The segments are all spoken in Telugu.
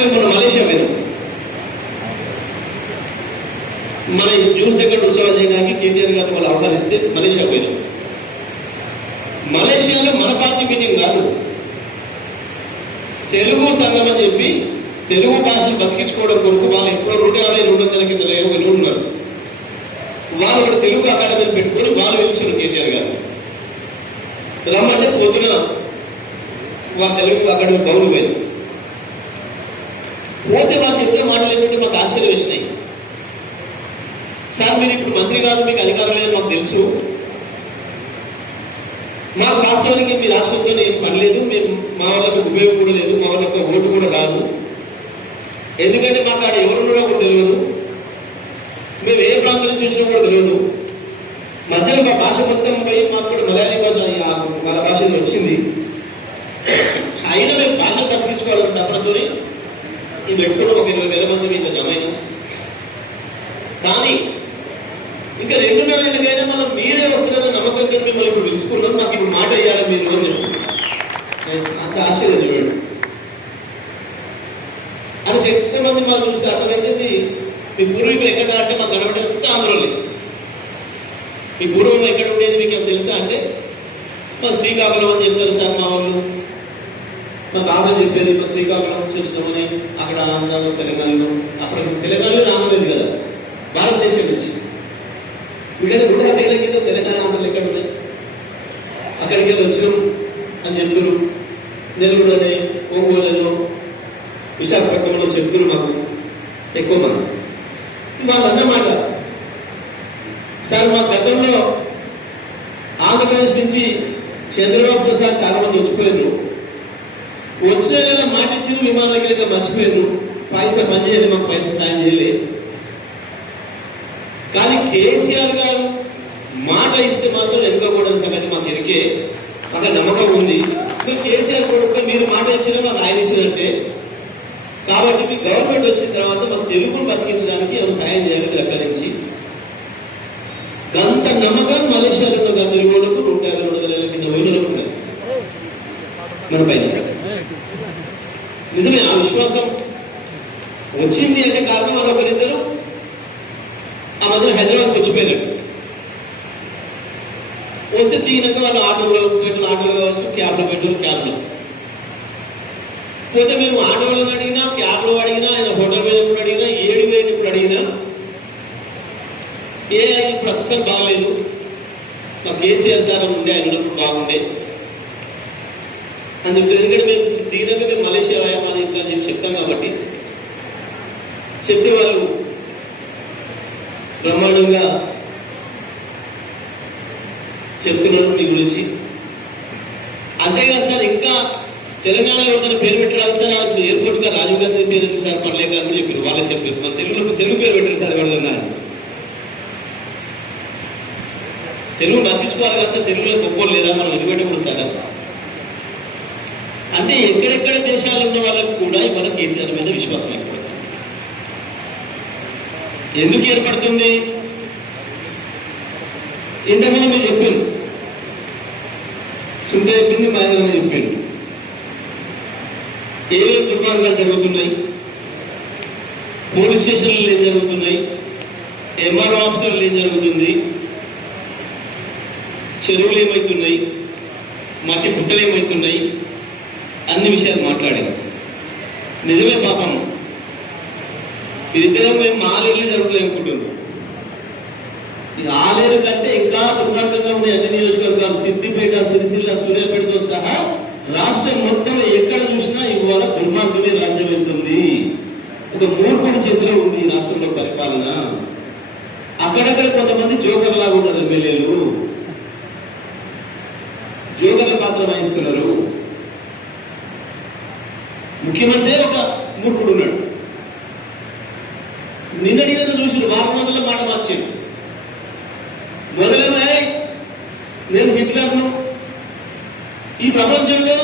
మేము మన మలేషియా పోయినాం. మన జూన్ 2 ఉత్సవాలు చేయడానికి కేటీఆర్ గారు వాళ్ళు ఆహ్వానిస్తే మలేషియా పోయినాం. మలేషియాలో మన పార్టీ మీటింగ్ కాదు, తెలుగు సంఘం అని చెప్పి తెలుగు భాషను బతికించుకోవడం కొరకు వాళ్ళు ఎప్పుడో 150-200 కింద ఉన్నారు. వాళ్ళు ఇక్కడ తెలుగు అకాడమీని పెట్టుకొని వాళ్ళు పిలిచారు కేటీఆర్ గారు. రమ్మంటే పొద్దున వాళ్ళ తెలుగు అకాడమీ గౌరవం పోయింది. పోతే వాళ్ళు చెప్పిన మాటలు ఏమిటంటే మాకు ఆశ్చర్యం వేసినాయి. సార్ మీరు ఇప్పుడు మంత్రి కాదు, మీకు అధికారం లేదని మాకు తెలుసు. మాకు వాస్తవానికి మీ రాష్ట్రంలో ఏం పని లేదు, మేము మా వాళ్ళకు ఉపయోగం కూడా లేదు, మా వాళ్ళకు ఓటు కూడా రాదు. ఎందుకంటే మాకు ఆడ ఎవరున్నారో కూడా తెలియదు, మేము ఏ ప్రాంతం నుంచి వచ్చినా కూడా తెలియదు. మధ్యలో మా భాష మొత్తం పోయి మాకు కూడా మలయాళీ భాష మన భాష వచ్చింది. అయినా మేము భాషను తప్పించుకోవాలంటే అప్పటితో ఇది ఎప్పుడో ఒక 20,000 మంది మీద జమైన. కానీ ఇంకా 2 నెలలకైనా మనం మీరే వస్తున్నారని నమ్మకంగా మిమ్మల్ని ఇప్పుడు పిలుచుకున్నాం, మాకు ఇప్పుడు మాట ఇవ్వాలి మీరు అని అంత ఆశ్చర్యం చూడండి అని ఎంతమంది మాకు చూస్తే అర్థమైంది. మీ పూర్వీకులు ఎక్కడ అంటే మాకు కనబడేంత ఆంధ్రలో. మీ పూర్వం ఎక్కడ ఉండేది మీకు ఏం తెలుసా అంటే మా శ్రీకాకుళం అని చెప్తారు సార్ మా వాళ్ళు. మా తాత చెప్పేది మా శ్రీకాకుళం చూసినామని అక్కడ ఆంధ్రలో తెలంగాణలో. అప్పుడు తెలంగాణలో ఆంధ్రలేదు కదా, భారతదేశం నుంచి. ఇక్కడ 150 ఏళ్ల కింద తెలంగాణ ఆంధ్రలు ఎక్కడ ఉన్నాయి, అక్కడికి వెళ్ళి వచ్చినాం అని చెప్తారు. నెల్లూరు అనే ఒంగోలులో విశాఖపట్నంలో చెప్తారు మాకు ఎక్కువ మంది. వాళ్ళు అన్నమాట సార్ మా గతంలో ఆంధ్రప్రదేశ్ నుంచి చంద్రబాబు ప్రసాద్ చాలా మంది వచ్చిపోయారు, వచ్చే నెల మాట ఇచ్చిన విమానాలకి లేదా మర్చిపోయారు, పైసా పనిచేయలేదు, మాకు పైసా సాయం చేయలేదు. కానీ కేసీఆర్ గారు మాట ఇస్తే మాత్రం వెనుకపోవడం సంగతి మాకు ఎరికే, మాకు నమ్మకం ఉంది. కేసీఆర్ కూడా మీరు మాట ఇచ్చినా మాకు ఆయన ఇచ్చినట్టే. కాబట్టి మీ గవర్నమెంట్ వచ్చిన తర్వాత మాకు తెలుగును బతికించడానికి ఎవరు సాయం చేయాలి లెక్క నుంచి గంత నమ్మకం మలేషియాలో ఉన్న తెలుగు వాళ్ళకు 150-200 కింద పోయినలకు ఉన్నది మన పైన. నిజమే ఆ విశ్వాసం వచ్చింది అంటే కారణం వాళ్ళు ఒకరిద్దరు ఆ మధ్య హైదరాబాద్కి వచ్చిపోయినట్టు. వస్తే దిగినాక వాళ్ళు ఆటోలో కావచ్చు, క్యాబ్లో పెట్టారు, క్యాబ్లో పోతే మేము ఆటోలను అడిగినా, క్యాబ్లో అడిగినా, ఆయన హోటల్ పోయినప్పుడు అడిగినా, ఏడు పోయినప్పుడు అడిగినా ఇప్పుడు అస్సలు బాగలేదు, మా కేసీఆర్ సార్ ఉండే ఆయన ఉన్నప్పుడు బాగుండే అని చెప్తే. ఎందుకంటే మేము దిగినాక మేము మలేషియా మాది ఇంట్లో చెప్పి చెప్తాం కాబట్టి చెప్తే వాళ్ళు బ్రహ్మాండంగా చెప్తున్నారు మీ గురించి. అంతేకాదు సార్ ఇంకా తెలంగాణలో ఎవరికైనా పేరు పెట్టాలి సార్, ఎయిర్పోర్ట్ గా రాజీవ్ గాంధీ పేరు ఎందుకు సార్ పర్లేదు అని చెప్పారు. వాళ్ళే చెప్పారు మన తెలుగు పేరు పెట్టారు సార్ ఎవరిదన్నా. తెలుగు బతికించుకోవాలి కదా సార్, తెలుగులో గొప్పలు లేదా మనం ఎందుకు పెట్టకూడదు సార్ అంటే. ఎక్కడెక్కడ దేశాలు ఉన్న వాళ్ళకు కూడా ఇవాళ కేసీఆర్ మీద విశ్వాసం ఏర్పడుతుంది. ఎందుకు ఏర్పడుతుంది? ఇంతకుముందు మీరు చెప్పారు, సుంద చెప్పింది, మాయని చెప్పారు, ఏమేమి దుర్మార్గాలు జరుగుతున్నాయి, పోలీస్ స్టేషన్లలో ఏం జరుగుతున్నాయి, ఎంఆర్ఓ ఆఫీసులలో ఏం జరుగుతుంది, చెరువులు ఏమవుతున్నాయి, మట్టి పుట్టలు ఏమవుతున్నాయి, అన్ని విషయాలు మాట్లాడారు. నిజమే పాపం ఇద్దరం మేము ఆలేరు జరుగుతుంది అనుకుంటున్నాం. ఆలేరు కంటే ఇంకా దుర్మార్గంగా ఉన్నాయి అన్ని నియోజకవర్గాలు, సిద్దిపేట, సిరిసిల్ల, సూర్యాపేటతో సహా రాష్ట్రం మొత్తంలో ఎక్కడ చూసినా ఇవాళ దుర్మార్గమే రాజ్యం వెళ్తుంది. ఒక మూర్ఖుడి చేతిలో ఉంది ఈ రాష్ట్రంలో పరిపాలన. అక్కడక్కడ కొంతమంది జోకర్ లాగా ఉన్నారు, ఎమ్మెల్యేలు జోకర్ల పాత్ర వహిస్తున్నారు. ముఖ్యమంత్రి ఒక మూర్ఖుడు ఉన్నాడు. నిన్న చూసిన వారం రోజుల్లో మాట మార్చాడు. మొదలమే నేను హిట్లర్ను, ఈ ప్రపంచంలో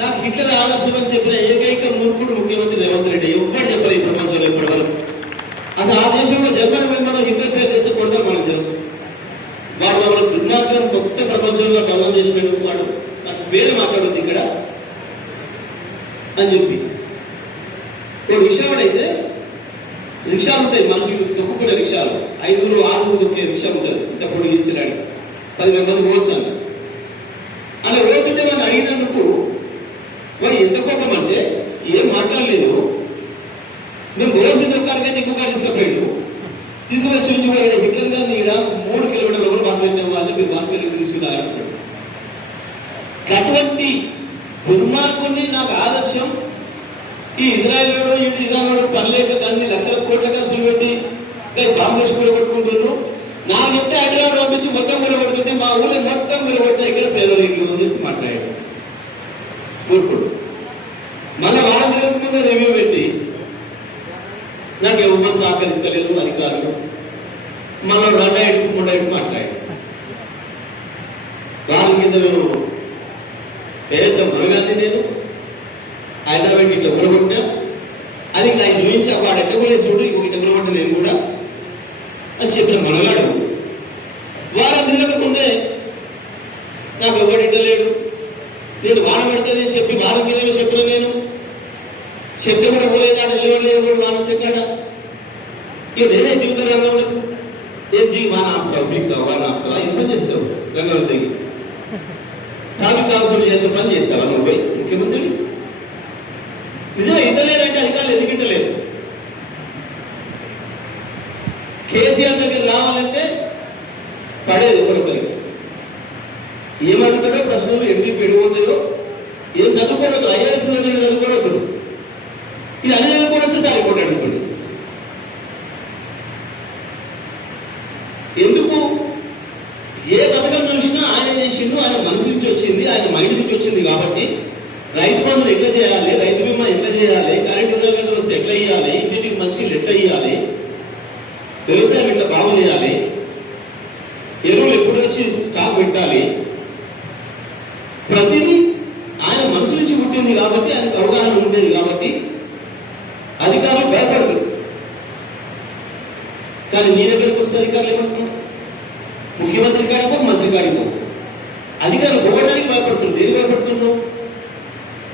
నాకు హిట్లర్ ఆదర్శం అని చెప్పిన ఏకైక మూర్ఖుడు ముఖ్యమంత్రి రేవంత్ రెడ్డి. ఎవ్వరు చెప్పారు ఈ ప్రపంచంలో ఇప్పటి వరకు. అసలు ఆ దేశంలో జర్మనీ పోయి మనం హిట్లర్ పేరు చేస్తే కొడతారు మనం జరుగుతుంది. వాడు మన దుర్మార్గం మొత్తం ప్రపంచంలో డెవలప్ చేసి పెట్టుకున్నాడు, నాకు పేరు మాట్లాడుద్ది ఇక్కడ అని చెప్పి ఇప్పుడు రిక్షావాడైతే రిక్షాలు ఉంటాయి, మనుషులు తొక్కుకునే రిక్షాలు, 5 6 తొక్కే రిక్షా ఉంటుంది, ఇంత పొడిగించడానికి 10 మంది పోవచ్చు అన్న. అలా ఓపితే మనం అడిగినందుకు వాడు ఎంత కోపం అంటే ఏం మాట్లాడలేదు. మేము పోవాల్సిన ఒక్కరికైతే ఇంకొక తీసుకుపోయాడు, తీసుకుపోయి చూసిపోయాడు. హిట్లర్ గారిని ఇక్కడ 3 కిలోమీటర్ల కూడా బాధపెట్టే వాళ్ళు మీరు బాధపెట్టి తీసుకున్నారు. అటువంటి దుర్మార్గుని నాకు ఆదర్శం ఈ ఇజ్రాయేల్ ఇరాన్ పనిలేక దాన్ని లక్షల కోట్ల ఖర్చులు పెట్టి బాంబు కూడా కొట్టుకుంటున్నారు. నాకు చెప్తే హైదరాబాద్ పంపించి మొత్తం కూడా కొడుతుంటే మా ఊళ్ళో మొత్తం కూడా కొట్టిన ఇక్కడ పేదలు ఇల్లు అని చెప్పి మాట్లాడాడు ఊరుకుడు. మళ్ళీ వాళ్ళ మీద రివ్యూ పెట్టి నాకు ఎవరు సహకరిస్తలేదు అధికారులు, మళ్ళీ 2 3 మాట్లాడాడు. వాళ్ళ మీద పెద్ద మునగాంది నేను హైదరాబాద్ ఇట్లా గురగొట్టా, అది నాకు చూపించి వాడు ఎట్ట కూడా చూడు ఇంకొక ఇట్లా గురగొట్ట నేను కూడా అని చెప్పిన మనగాడు. వారం తిరగకముందే నాకు ఎవరు ఇట్టలేడు, నేను వారం పెడుతుంది చెప్పి వారం కింద చెప్పిన నేను చెప్తే కూడా పోలేదు, ఆడ నిలబడలేదు, వారం చెప్పాడా. ఇక నేనే దిగుతా రంగంలో ఏం దిగి వాన ఆపుతావు దిగుతావు వాన ఆపుతావా ఎంత చేస్తావు రంగంలో దిగి ట్రాఫిక్ కాన్సల్ చేసే పని చేస్తావా నువ్వు పోయి ముఖ్యమంత్రి? నిజంగా ఇంటలేరంటే అధికారులు ఎందుకు ఇంటలేదు? కేసీఆర్ దగ్గర రావాలంటే పడేది ఒకరొకరికి. ఏమనుకుంటో ప్రశ్నలు ఎందుకు పెడిపోతాయో, ఏం చదువుకోవద్దు, ఐఏఎస్ చదువుకోవద్దు, ఇది అన్ని చదువుకొని వస్తే సరిపోతాడు అనుకోండి. ఎందుకు ఏ పథకం చూసినా ఆయన చేసిండు, ఆయన మనసు నుంచి వచ్చింది, ఆయన మైండ్ నుంచి వచ్చింది. కాబట్టి రైతు బంధులు ఎట్లా చేయాలి, రైతు బీమా ఎట్లా చేయాలి, కరెంట్ 20 గంటలు వస్తే ఎట్లా ఇవ్వాలి, ఇంటింటికి మంచిలు ఎట్లా ఇవ్వాలి, వ్యవసాయం ఎట్లా బాగు చేయాలి, ఎరువులు ఎప్పుడు వచ్చి స్టాక్ పెట్టాలి, ప్రతిదీ ఆయన మనసు నుంచి పుట్టింది కాబట్టి ఆయనకు అవగాహన ఉండేది. కాబట్టి అధికారులు భయపడరు. కానీ నీ దగ్గరకు వస్తే అధికారులు ఏమంటున్నారు? ముఖ్యమంత్రి కాడిపో మంత్రి కాడిపో అధికారులు పోవడానికి భయపడుతున్నారు. దేని భయపడుతున్నావు?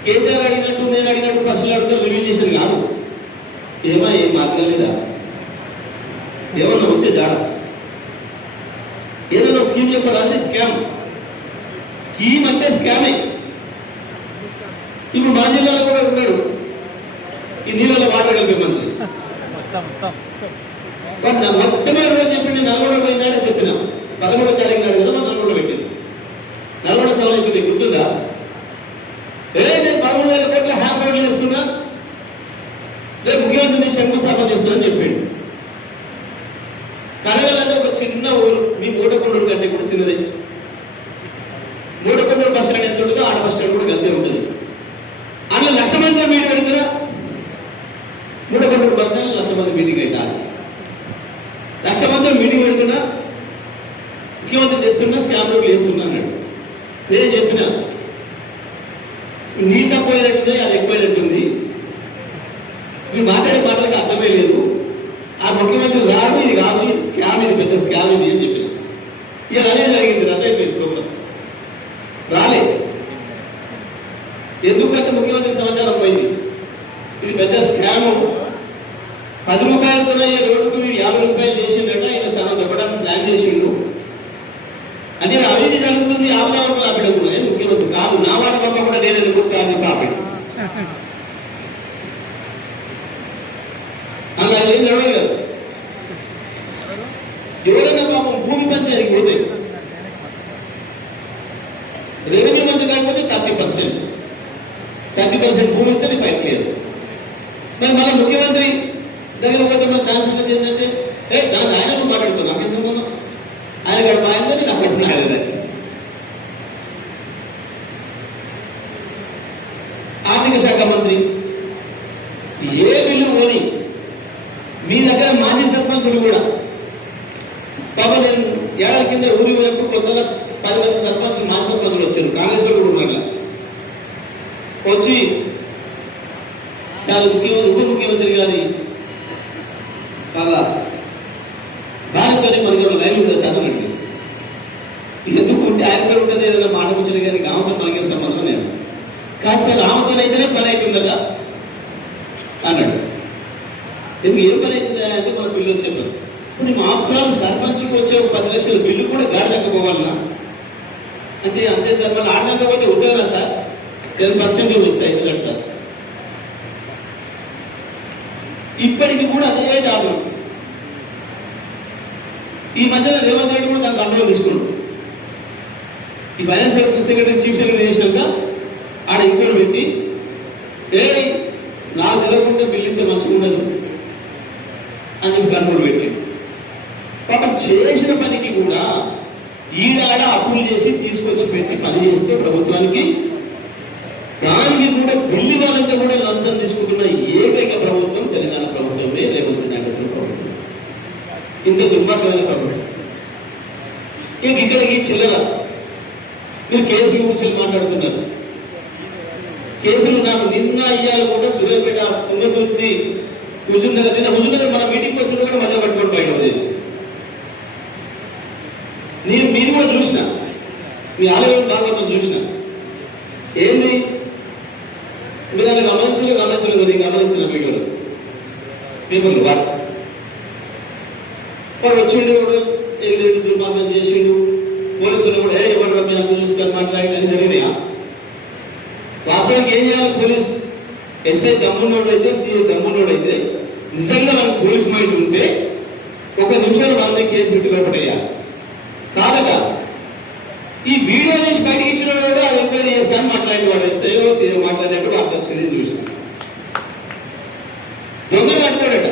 కేసీఆర్ అడిగినట్టు నేను అడిగినట్టు ప్రశ్నలు అడుగుతారు, రివ్యూ చేసేది కాదు. ఏం మార్గం లేదా? ఏమన్నా వచ్చే జాడ ఏదైనా స్కీమ్ చెప్పాలి, స్కామ్. స్కీమ్ అంటే స్కామే. ఇప్పుడు మా జిల్లాలో కూడా ఉన్నాడు ఈ నీళ్ళలో వాటర్ కలిపే మంత్రి. నా మొత్తమే రోజు చెప్పింది, నల్గొండ పోయిందాడే చెప్పిన 11వ తారీఖు నాడు కదా, నల్గొండ పెట్టింది. నల్గొండ సభలో చెప్పింది గుర్తుందా? నేను 13,000 కోట్ల హ్యాండ్ ఓవర్లు చేస్తున్నా, రేపు ముఖ్యమంత్రిని శంకుస్థాపన చేస్తున్నానని చెప్పాడు. కనగలంటే ఒక చిన్న ఊరు, మీ మూటకొండూరు కంటే కూడా చిన్నది. మూటకొండూరు బస్ స్టాండ్ ఎంత ఉంటుందో ఆడ బస్ స్టాండ్ కూడా అంతే ఉంటుంది. అందులో 1,00,000 మంది మీటింగ్ పెడతారా? మూటకొండూరు బస్ స్టాండ్ 1,00,000 మంది మీటింగ్ అయితే 1,00,000 మంది మీటింగ్ పెడుతున్నా, ముఖ్యమంత్రి చేస్తున్నా, స్కామ్ రోడ్లు వేస్తున్నా అన్నాడు. నేను చెప్పిన నీ తక్కువైనట్టుంది, అది ఎక్కువైనట్టుంది, మీరు మాట్లాడే మాటలకి అర్థమే లేదు. ఆ ముఖ్యమంత్రి రాడు, ఇది కాదు, ఇది స్కామ్, ఇది పెద్ద స్కామ్ ఇది అని చెప్పిన. ఇక అదే జరిగింది, అదైపోయింది ప్రోగ్రాం. రాలే. ఎందుకంటే ముఖ్యమంత్రికి సమాచారం పోయింది, ఇది పెద్ద స్కాము, 10 రూపాయలతో రోడ్డుకు మీరు 50 రూపాయలు చేసిండట, ఈయన స్థానం చెప్పడానికి ప్లాన్ చేసిండు అంటే అవినీతి జరుగుతుంది. ఆపదావరకు ఆపేటప్పుడు ముఖ్యమంత్రి కాదు, నా వాటి పక్క కూడా నేను ఎందుకు వస్తాను ఆపేడు. అలా ఏం నడవదు కదా. ఎవరైనా పాపం భూమి పంచాయతీకి పోతే రెవెన్యూ మంత్రి కాకపోతే 30% భూమి ఇస్తే నీకు బయట లేదు. మరి మళ్ళీ ముఖ్యమంత్రి దగ్గర పోతే మన దాని సంగతి ఏంటంటే దాని ఆయన నువ్వు మాట్లాడుతావు, నాకే సంబంధం, ఆయన గడ బాగుందో నేను అప్పట్లో ఆయన. ఆర్థిక శాఖ మంత్రి ఏ బిల్లు పోని మీ దగ్గర మాజీ సర్పంచులు కూడా పాప నేను ఏడాది కింద ఊరి పోయినప్పుడు కొత్తగా 10 మంది సర్పంచులు మాజీ సర్పంచులు వచ్చారు, కాంగ్రెస్ లో కూడా ఉన్నారు. వచ్చి సార్ ఉప ముఖ్యమంత్రి గారి బాగా భారత్ మనకి లైవ్ ఉంటుంది సార్ అన్నట్టు. ఎందుకు ఉంటే ఆయనతో ఉంటుంది ఏదైనా మాట కూర్చుని కానీ ఆమెతో మనకి సంబంధం లేదు. కాస్త ఆమెతో అయితేనే పని అవుతుందట అన్నాడు. ఎందుకు ఏం పని అవుతుందా అంటే మన బిల్లు వచ్చే పని. ఇప్పుడు మా ఆఫ్టర్ సర్పంచ్కి వచ్చే 10 లక్షల బిల్లు కూడా గాడిదక్కపోవాలన్నా అంటే అంతే సార్. మళ్ళీ ఆడకపోతే ఉద్యోగం సార్ 10% వస్తాయి 5 లక్షలు సార్. ఇప్పటికి కూడా అదే దాబు. ఈ మధ్యన రేవంత్ రెడ్డి కూడా దానికి కంట్రోల్ తీసుకున్నాడు. ఈ ఫైనాన్స్ సెక్రటరీ చీఫ్ సెక్రటరీ చేసినాక ఆడ ఇంకోటి పెట్టి నాకు తెలవకుండా బిల్లు ఇస్తే మంచిగా ఉండదు అని చెప్పి కంట్రోల్ పెట్టి పాపం చేసిన పనికి కూడా ఈడాడ అప్పులు చేసి తీసుకొచ్చి పెట్టి పని చేస్తే ప్రభుత్వానికి దానికి కూడా బిల్లు వాళ్ళంతా కూడా లంచం తీసుకుంటున్న ఏకైక ప్రభుత్వం తెలంగాణ ప్రభుత్వమే, రేవంత్ రెడ్డి ప్రభుత్వం. ఇంత దుర్మార్గమైన ప్రభుత్వం. ఇంక ఇక్కడ ఈ చిల్లర మీరు కేసుల గురించి మాట్లాడుతున్నారు. కేసులు నాకు నిన్న ఇయ్యాలి కూడా సూర్యాపేట తుంగతుర్తి హుజూర్నగర్, నిన్న హుజూర్నగర్ మన మీటింగ్ వస్తుంటే కూడా మధ్య పట్టుకొని బయట వదిలేసి మీరు కూడా చూసిన మీ ఆలయం భాగవతం చూసిన ఏంది మీరు అలా గమనించలేదు నేను గమనించిన వీడియోలో పేపర్లు వార్త వాడు వచ్చిండు కూడా ఏం దుర్మార్గం చేసిండు, పోలీసులు కూడా ఎవరు అంత చూసుకొని మాట్లాడి అని జరిగినాయా? వాస్తవానికి ఏం చేయాలి? పోలీస్ ఎస్ఐ దమ్మున్నోడు అయితే, సిఐ దమ్మున్నోడు అయితే నిజంగా మనకు పోలీస్ మైండ్ ఉంటే 1 నిమిషంలో మన కేసు పెట్టి లోపడేయాలి. కాదట ఈ వీడియో నుంచి బయటకి ఇచ్చిన వాడు అది ఎంక్వైరీ చేస్తాను మాట్లాడిన వాడు ఎస్ఐఓ సిఐ మాట్లాడినప్పుడు అర్థం చూసాను. దొంగలు పట్టుకోడట,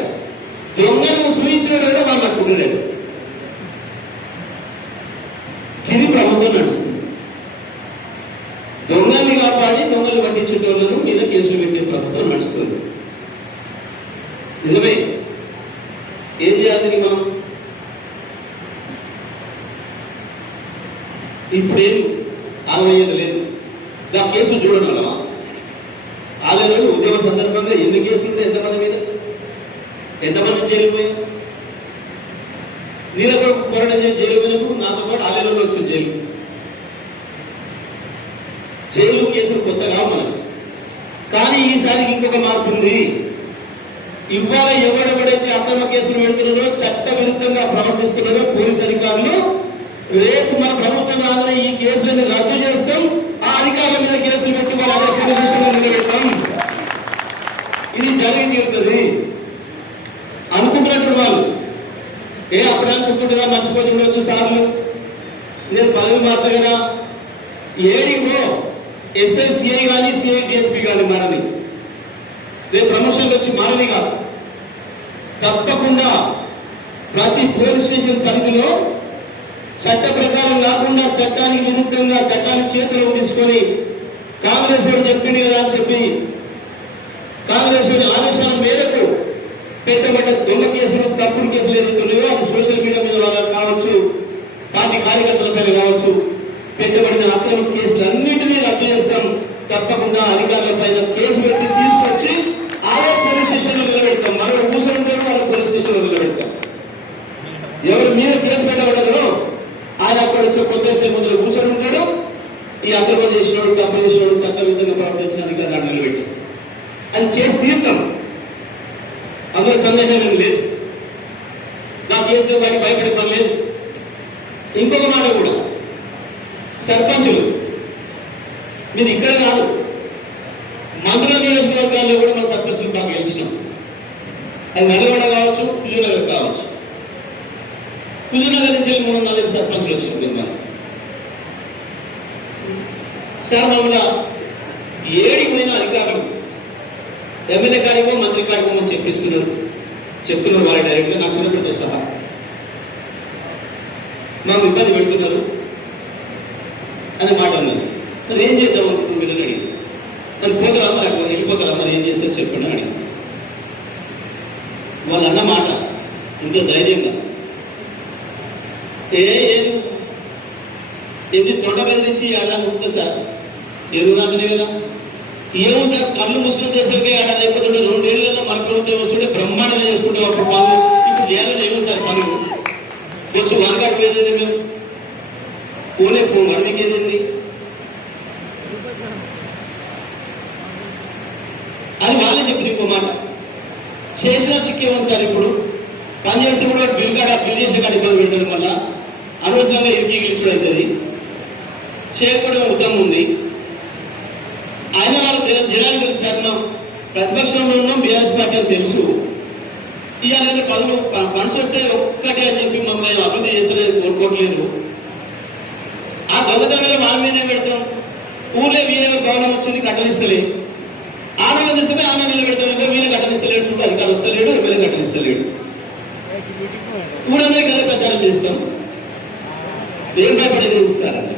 దొంగను సూచించిన కూడా వాళ్ళు పట్టుకుంటాడట. ఇది ప్రభుత్వం నడుస్తుంది. దొంగల్ని కాపాడి దొంగలు పట్టించేటోళ్లను మీద కేసులు పెట్టే ప్రభుత్వం నడుస్తుంది. నిజమే. ఏం చేయాలి మనం? ఇప్పుడేం ఆగమయ్యేది లేదు. ఆ కేసులు చూడడం వల్ల 6 రోజులు ఉద్యోగ సందర్భంగా ఎన్ని కేసులు ఉంటాయి? ఎంతమంది మీద, ఎంతమంది జైలు పోయి నీళ్ళతో పోరాటం చేసి జైలు పోయినప్పుడు నాతో పాటు 6 రోజులు వచ్చింది జైలు కేసులు కొత్తగా మనం. కానీ ఈసారికి ఇంకొక మార్పు ఉంది. ఇవాళ ఎవడెవడైతే అక్రమ కేసులు పెడుతున్నారో, చట్ట విరుద్ధంగా ప్రవర్తిస్తున్నారో పోలీసు అధికారులు, రేపు మన ప్రభుత్వం రాగానే ఈ కేసులను రద్దు చేస్తాం, ఆ అధికారుల మీద కేసులు పెట్టి వాళ్ళ అదే పోలీస్ స్టేషన్లో నిలబెడతాం. ఇది జరిగి తీరుతుంది అనుకుంటున్నట్టు వాళ్ళు. అప్పుడు అనుకుంటుందా మర్చిపోతూ ఉండొచ్చు సార్లు. నేను పదవి మాత్రం కదా ఏడీఓ ఎస్ఐ సిఐ కానీ సిఐ డిఎస్పీ కానీ మారని, రేపు ప్రమోషన్లు వచ్చి మారని కాదు. తప్పకుండా ప్రతి పోలీస్ స్టేషన్ పరిధిలో చట్ట ప్రకారం కాకుండా చట్టానికి విరుద్ధంగా చట్టాన్ని చేతిలోకి తీసుకొని కాంగ్రెస్ వాడు చెప్పింది కదా అని చెప్పి కాంగ్రెస్ వాడి ఆదేశాల మేరకు పెట్టబడ్డ దొంగ కేసులు, తప్పుడు కేసులు ఏదైతున్నాయో అది సోషల్ మీడియా మీద కావచ్చు, పార్టీ కార్యకర్తల పైన కావచ్చు, పెట్టబడిన అక్రమ కేసులు అన్నింటినీ రద్దు చేస్తాం. తప్పకుండా అధికారుల పైన కేసు పెట్టి తీసుకొచ్చి ఆయా పోలీస్ స్టేషన్లో నిలబెడతాం. మనం కూర్చొని వాళ్ళ పోలీస్ స్టేషన్లో నిలబెడతాం. ఎవరి మీద కేసు పెట్టబడ్డదో ఆయన అక్కడ వచ్చి కొద్దిసేపు ముందు కూర్చొని ఉంటాడు. ఈ అక్రమం చేసినోడు, తప్పు చేసినోడు, చట్ట విధంగా ప్రవర్తించిన అధికారులు నిలబెట్టిస్తాం. అది చేసి తీర్థం, అందులో సందేహం ఏం లేదు. నా కేసులో వాటికి భయపడే పని లేదు. ఇంకొక మాట కూడా, సర్పంచులు మీరు ఇక్కడ కాదు, మంత్రుల నియోజకవర్గాల్లో కూడా మన సర్పంచులు బాగా గెలిచినాం. అది నల్లగొండ కావచ్చు, హుజూర్నగర్ కావచ్చు. హుజూర్నగర్ నుంచి 3-4 సర్పంచులు వచ్చింది మనం. సార్ మమ్మల్ని ఏడిపోయిన అధికారులు ఎమ్మెల్యే కాడికో మంత్రి కాడికో మనం చెప్తున్నారు వారి డైరెక్ట్గా నా సూర్యపేటతో సహా మాకు ఇబ్బంది పెడుతున్నారు అని మాట అన్నారు. మరి ఏం చేద్దాం అనుకుంటున్నాను మీరు అడిగి, మరి పోతారా మరి అక్కడ వెళ్ళిపోతారా, మరి ఏం చేస్తే చెప్పండి అడిగి. వాళ్ళు అన్న మాట ఇంత ధైర్యంగా ఏది తొండ బెదిరించి అలా ఉంటుంది సార్, ఎరువునామనే కదా ఏమో సార్. కళ్ళు ముసుకొని చేసరికి ఏడాది అయిపోతుంటే 2 ఏళ్ళలో మన ప్రభుత్వం వస్తుంటే బ్రహ్మాండంగా చేసుకుంటాం. అప్పుడు పనులు ఇప్పుడు చేయాలని ఏమో సార్ పనులు వచ్చి వనకాడికి ఏదైంది, మేము పోలే వడికి ఏదైంది అని వాళ్ళే చెప్పిన ఇంకో మాట. చేసిన సిక్కే ఉంది సార్. ఇప్పుడు పని చేస్తే కూడా బిల్ చేసే కాడ ఇబ్బంది పెడతారు, మళ్ళా అనవసరంగా ఇరికి గెలిచుడు అవుతుంది. చేయకపోవడం ఉత్తమం ఉంది. ఆయన వాళ్ళు జనానికి తెలుసు సార్, మనం ప్రతిపక్షంలో ఉన్నాం, బీఆర్ఎస్ పార్టీ అని తెలుసు. ఇవాళ పదులు ఫండ్స్ వస్తే ఒక్కటే అని చెప్పి మమ్మల్ని అభివృద్ధి చేస్తలేదు, కోరుకోవట్లేదు. ఆ దొంగతనం వాళ్ళ మీదే పెడతాం. ఊళ్ళో వీఏ భవనం వచ్చింది, కట్టనిస్తలే. ఆమె తీసుకుని ఆమె నిలబెడతాం, ఇంకా వీళ్ళే కట్టనిస్తలేడు, చుట్టూ అధికారం వస్తలేడు, ఎమ్మెల్యే కట్టనిస్తలేడు. ఊరందరికీ అదే ప్రచారం చేస్తాం. ఏం భయపడేది ఇస్తారండి.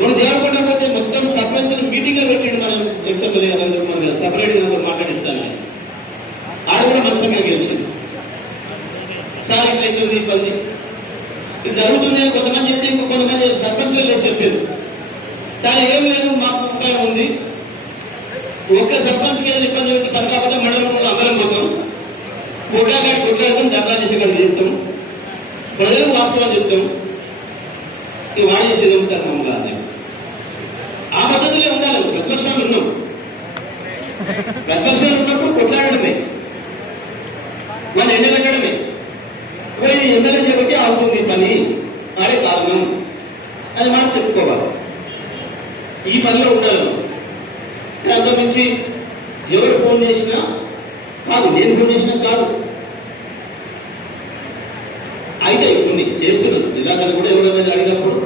మనం దేవరకొండ పోతే మొత్తం సర్పంచులు మీటింగ్ పెట్టిండు. మనం ఎక్స్ఎమ్మెల్యే రవీంద్ర కుమార్ గారు సపరేట్ గా మాట్లాడిస్తాను. ఆడ కూడా మనసంగా గెలిచింది. సార్ ఇట్లయితుంది ఇబ్బంది, ఇది జరుగుతుంది అని కొంతమంది చెప్తే ఇంకో కొంతమంది సర్పంచ్లు లేచి చెప్పారు. సార్ ఏం లేదు, మాకు ఉపాయం ఉంది. ఒక్క సర్పంచ్కి ఏదైనా ఇబ్బంది పెట్టి పని కాకపోతే మండలంలో అందరం పోతాం, కొట్లాడతాం, ధర్నా చేసే కానీ చేస్తాం, ప్రజలకు వాస్తవం చెప్తాం. ఇక వాడు చేసేది ఏమి సార్ మమ్మల్ని అని ఆ పద్ధతిలో ఉండాలి. ప్రతిపక్షాలు ఉన్నాం, ప్రతిపక్షాలు ఉన్నప్పుడు కొట్లాడడమే, వాళ్ళు ఎండగట్టడమే. పోయి ఎమ్మెల్యే చేపట్టి ఆగుతుంది పని, ఆడే కారణం అని మనం చెప్పుకోవాలి. ఈ పనిలో ఉండాలి. అంతకుమించి ఎవరు ఫోన్ చేసినా కాదు, నేను ఫోన్ చేసినా కాదు. అయితే కొన్ని చేస్తున్నారు. జిల్లాలో కూడా ఎవరైనా అడిగినప్పుడు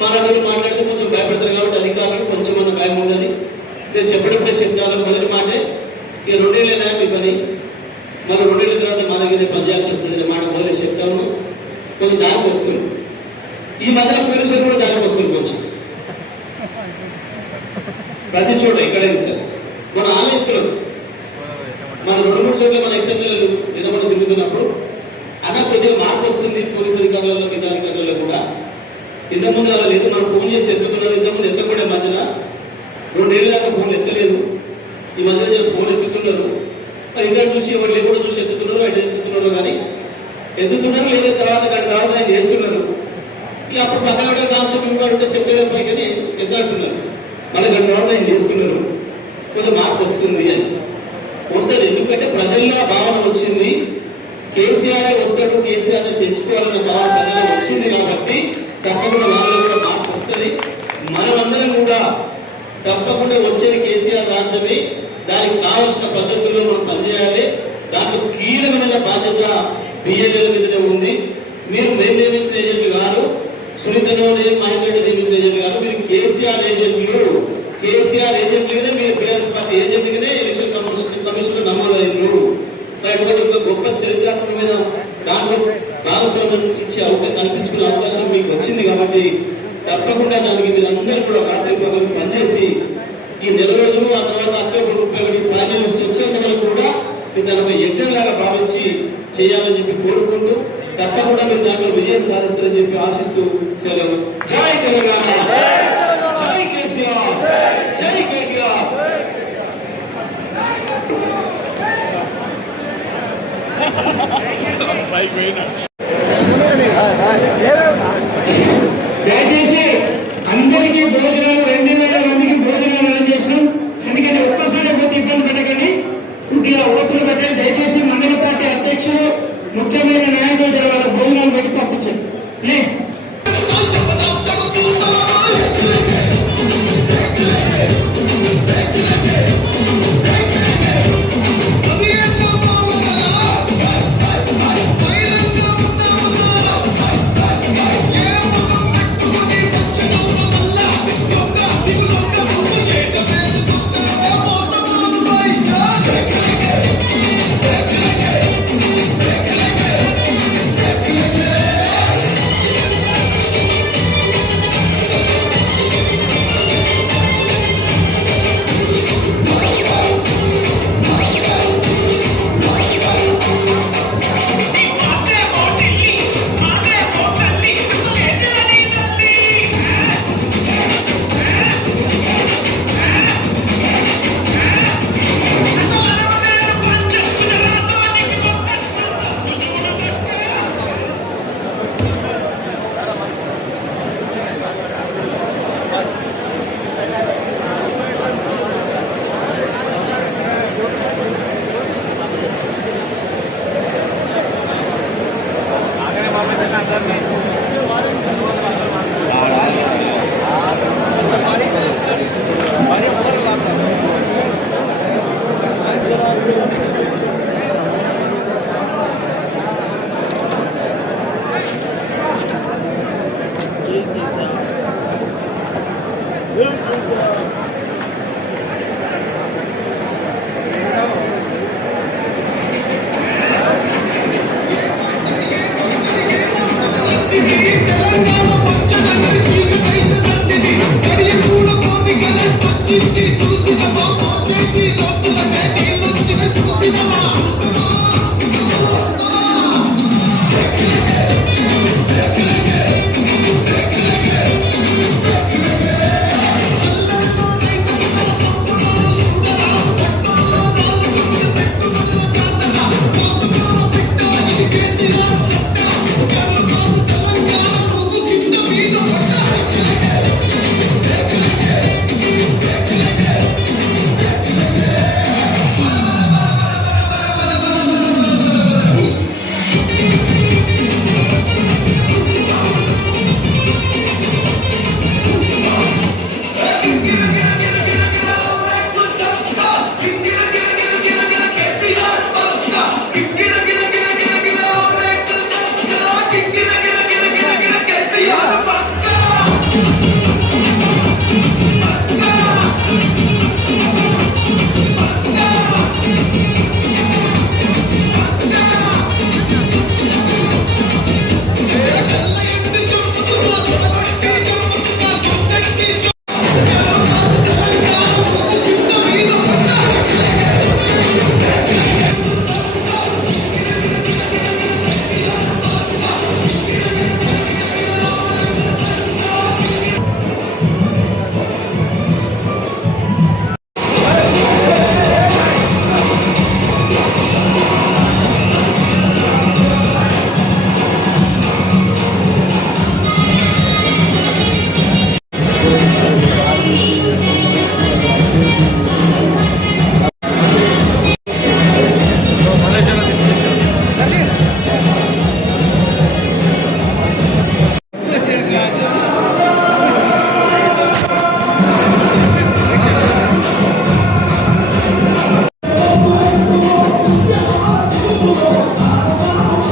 మాట్లాడి మాట్లాడితే కొంచెం భయపడతారు కాబట్టి అధికారులు కొంచెం మంది భయం ఉండాలి. నేను చెప్పినప్పుడే చెప్తాను. మొదటి మాటే ఇక 2 ఏళ్ళైనా మీ పని, మళ్ళీ 2 ఏళ్ళ తర్వాత మా దగ్గర పనిచేయాల్సి వస్తుంది మాట మొదలు చెప్తాను. కొంచెం దానికి వస్తుంది. ఈ మధ్యలో పోలీసులు కూడా దానికి వస్తుంది కొంచెం ప్రతి చోట. ఎక్కడైనా సార్ మన ఆలయంలో మన 2-3 చోట్ల మన ఎక్సెప్షన్లు నిలబడి తిరుగుతున్నప్పుడు అన్న కొద్దిగా మార్పు వస్తుంది. పోలీసు అధికారులలో, మిగతా అధికారులలో కూడా ఇంతకుముందు అలా లేదు. మనం ఫోన్ చేసి ఎత్తుతున్నారు. ఇంతకుముందు ఎత్తకుండా మధ్యన 2 ఏళ్ళ దాకా ఫోన్ ఎత్తలేదు. ఈ మధ్యన ఫోన్ ఎత్తుతున్నారు. ఇంటర్ చూసి ఎవరు లేకుండా చూసి ఎత్తుతున్నారు, అటు ఎత్తుతున్నారు. కానీ ఎత్తుతున్నారు లేదా తర్వాత దాని తర్వాత ఆయన చేస్తున్నారు. ఇక అప్పుడు పక్కన కాన్స్టేబుల్ ఉంటే చెప్తే కానీ ఎత్తుతున్నారు. మళ్ళీ దాని తర్వాత ఆయన చేసుకున్నారు. కొంచెం మార్పు వస్తుంది అని వస్తుంది. ఎందుకంటే ప్రజల్లో భావన వచ్చింది, కేసీఆర్ వస్తాడు, కేసీఆర్ తెచ్చుకోవాలనే భావన ప్రజల్లో వచ్చింది. కాబట్టి తప్పకుండా వాళ్ళలో కూడా మార్పు వస్తుంది. మనమందరం కూడా తప్పకుండా వచ్చేది కేసీఆర్ రాజ్యమే. దానికి కావలసిన పద్ధతుల్లో మనం పనిచేయాలి. దాంట్లో కీలకమైన బాధ్యత బిఎల్ఏల మీదనే ఉంది. మీరు మేము నియమించిన ఏజెంట్లు గారు, సునీతలో మహిళ నియమించిన ఏజెంట్లు గారు, మీరు కేసీఆర్ ఏజెంట్లు. కేసీఆర్ ఏజెంట్లుగానే మీరు బీఆర్ఎస్ పార్టీ ఏజెంట్లుగానే ఎలక్షన్ కమిషన్ నమోదైనరు. ఒక గొప్ప చరిత్రాత్మకమైన దాంట్లో భాగస్వామ్యం ఇచ్చే కల్పించుకునే అవకాశం మీకు వచ్చింది. కాబట్టి తప్పకుండా దానికి మీరు అందరూ కూడా రాత్రి పగలు పనిచేసి ఈ నెల రోజులు, ఆ తర్వాత అక్టోబర్ 31 ఫైనల్ లిస్ట్ వచ్చేంత వరకు కూడా మీరు దాని ఒక యజ్ఞంలాగా భావించి చేయాలని చెప్పి కోరుకుంటూ తప్పకుండా మీరు దాంట్లో విజయం సాధిస్తారని చెప్పి ఆశిస్తూ సెలవు. జై తెలంగాణ, జై కేసీఆర్, జై కేటీఆర్. దయచేసి అందరికీ భోజనాలు 2,000 మందికి భోజనాలు అరేంజ్ చేసినాం. ఎందుకంటే ఒక్కసారి పోతే ఇబ్బంది పెట్టకండి, కొద్దిగా ఓట్లు పెట్టండి. దయచేసి మండల పార్టీ అధ్యక్షులు, ముఖ్యమైన నాయకులు వాళ్ళ భోజనాలు పెట్టి పంపించండి ప్లీజ్.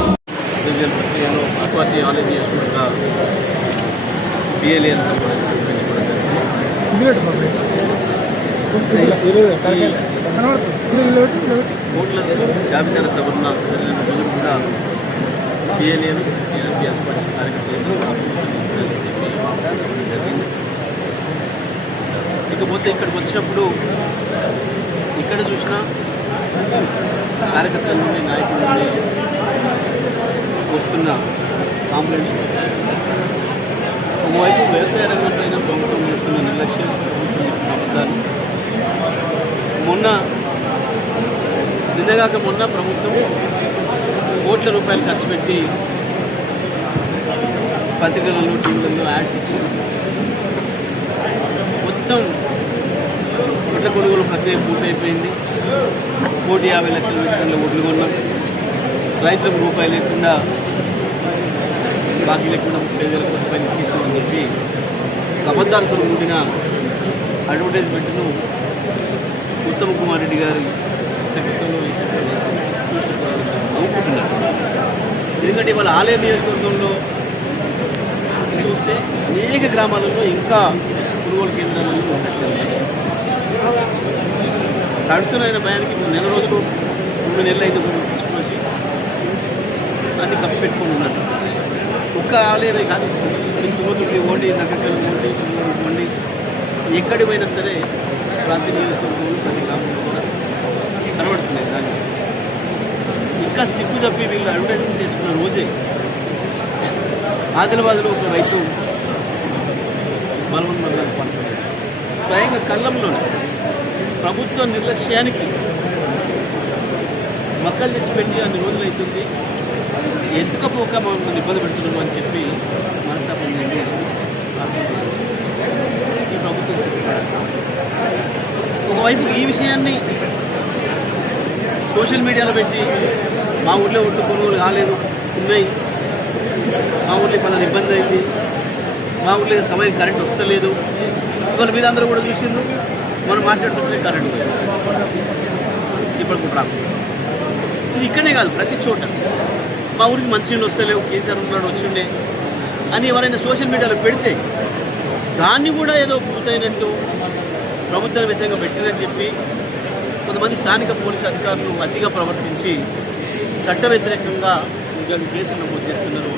ప్రక్రియలో ఆత్మహత్య ఆలోచన చేసుకున్నాక పిఎల్ఏని కోట్ల జాబితా సభన్న జరిగిన రోజు కూడా పిఎల్ఏను టీఆర్పీఎస్ పార్టీ కార్యకర్తలు జరిగింది. ఇకపోతే ఇక్కడికి వచ్చినప్పుడు ఇక్కడ చూసినా కార్యకర్తల నుండి నాయకుల నుండి వస్తున్న కాంప్లైంట్స్ ఒకవైపు వ్యవసాయ రంగంపైన ప్రభుత్వం చేస్తున్న నిర్లక్ష్యం, అబద్ధాలు. నిన్నగాక మొన్న ప్రభుత్వం కోట్ల రూపాయలు ఖర్చు పెట్టి పత్రికలలో టీవీలలో యాడ్స్ ఇచ్చి మొత్తం వడ్ల కొనుగోలు ప్రక్రియ పూర్తయిపోయింది. 150 లక్షల మెట్రికన్ల వడ్లు కొన్నాం. రైతులకు రూపాయలు లేకుండా బాకీ లేకుండా 35,000 రూపాయలు తీసుకోమని చెప్పి అబద్ధాలతో కూడిన అడ్వర్టైజ్మెంట్ను ఉత్తమ్ కుమార్ రెడ్డి గారి ప్రభుత్వంలో నవ్వుకుంటున్నారు. ఎందుకంటే ఇవాళ ఆలయ నియోజకవర్గంలో చూస్తే అనేక గ్రామాలలో ఇంకా కొనుగోలు కేంద్రాలలో తడుస్తున్న భయానికి నెల రోజులు 3 నెలలు అయితే తీసుకొచ్చి అన్ని కప్పి పెట్టుకొని ఉన్నారు. ఒక్క ఆలయం కాదు, తుంగతుర్తి ఓడి, నగరకల్ ఓడి, వండి ఎక్కడి పోయినా సరే ప్రాంతీయ నియోజకవర్గంలో ప్రతి గ్రామంలో కూడా కనబడుతున్నాయి. దాన్ని ఇంకా సిగ్గు తప్పి వీళ్ళు అడ్వర్టైజ్మెంట్ చేసుకున్న రోజే ఆదిలాబాద్లో ఒక రైతు బలవన్మరణాలు పాల్గొన్నారు. స్వయంగా కళ్ళంలోనే ప్రభుత్వ నిర్లక్ష్యానికి మొక్కలు తెచ్చిపెట్టి అన్ని రోజులు అవుతుంది, ఎత్తుకపోక మమ్మల్ని ఇబ్బంది పెడుతున్నాము అని చెప్పి మనస్తాపం చేయండి. ఈ ప్రభుత్వం ఒకవైపు ఈ విషయాన్ని సోషల్ మీడియాలో పెట్టి మా ఊళ్ళో ఒడ్డు కొనుగోలు కాలేదు, ఉన్నాయి, మా ఊళ్ళో పలానా ఇబ్బంది అయింది, మా ఊళ్ళో సమయం కరెంట్ వస్తలేదు, ఇవాళ మీరందరూ కూడా చూసిండ్రు. మనం మాట్లాడుతుంటే కరెంట్ పోయింది, ఇప్పుడు కూడా రాదు. ఇది ఇక్కడనే కాదు, ప్రతి చోట మా ఊరికి మంచినీళ్ళు వస్తలేవు, కేసీఆర్ ఉన్నాడు వచ్చిండే అని ఎవరైనా సోషల్ మీడియాలో పెడితే దాన్ని కూడా ఏదో పూర్తయినట్టు ప్రభుత్వ వ్యతిరేకంగా పెట్టినని చెప్పి కొంతమంది స్థానిక పోలీసు అధికారులు అతిగా ప్రవర్తించి చట్ట వ్యతిరేకంగా కేసులు నమోదు చేస్తున్నారు,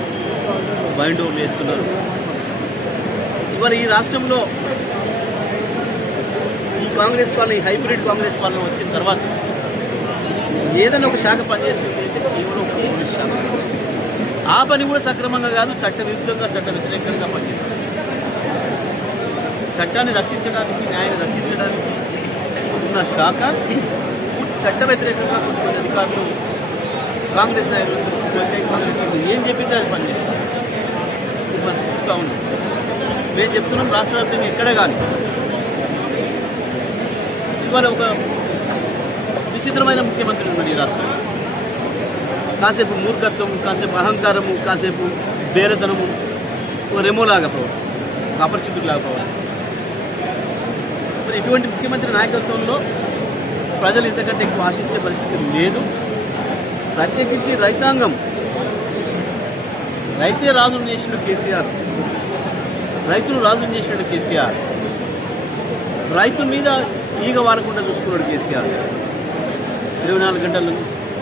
బైండ్ ఓవర్ చేస్తున్నారు. ఇవాళ ఈ రాష్ట్రంలో ఈ కాంగ్రెస్ పాలన, ఈ హైబ్రిడ్ కాంగ్రెస్ పాలన వచ్చిన తర్వాత ఏదైనా ఒక శాఖ పనిచేస్తుంది అంటే కేవలం ఒక పోలీస్ శాఖ. ఆ పని కూడా సక్రమంగా కాదు, చట్ట విరుద్ధంగా, చట్ట వ్యతిరేకంగా పనిచేస్తుంది. చట్టాన్ని రక్షించడానికి, న్యాయాన్ని రక్షించడానికి ఉన్న శాఖ చట్ట వ్యతిరేకంగా కొంతమంది అధికారులు, కాంగ్రెస్ నాయకులు, కాంగ్రెస్ ఏం చెప్పిందో అది పనిచేస్తారు. ఇది మనం చూస్తూ ఉన్నాం. మేము చెప్తున్నాం రాష్ట్ర వ్యాప్తంగా ఎక్కడ కానీ ఇవాళ ఒక విచిత్రమైన ముఖ్యమంత్రి ఉన్నాడు ఈ రాష్ట్రంలో. కాసేపు మూర్ఖత్వం, కాసేపు అహంకారము, కాసేపు బేరతనము, ఒక రెమోలాగా ప్రవర్తిస్తుంది, ఒక అపరిచితుడిలాగా ప్రవర్తిస్తుంది. మరి ఇటువంటి ముఖ్యమంత్రి నాయకత్వంలో ప్రజలు ఇంతకంటే ఎక్కువ ఆశించే పరిస్థితి లేదు. ప్రత్యేకించి రైతాంగం, రైతే రాజును చేసినాడు కేసీఆర్, రైతులు రాజును చేసినాడు కేసీఆర్, రైతు మీద ఈగ వారకుండా చూసుకున్నాడు కేసీఆర్. 24 గంటలు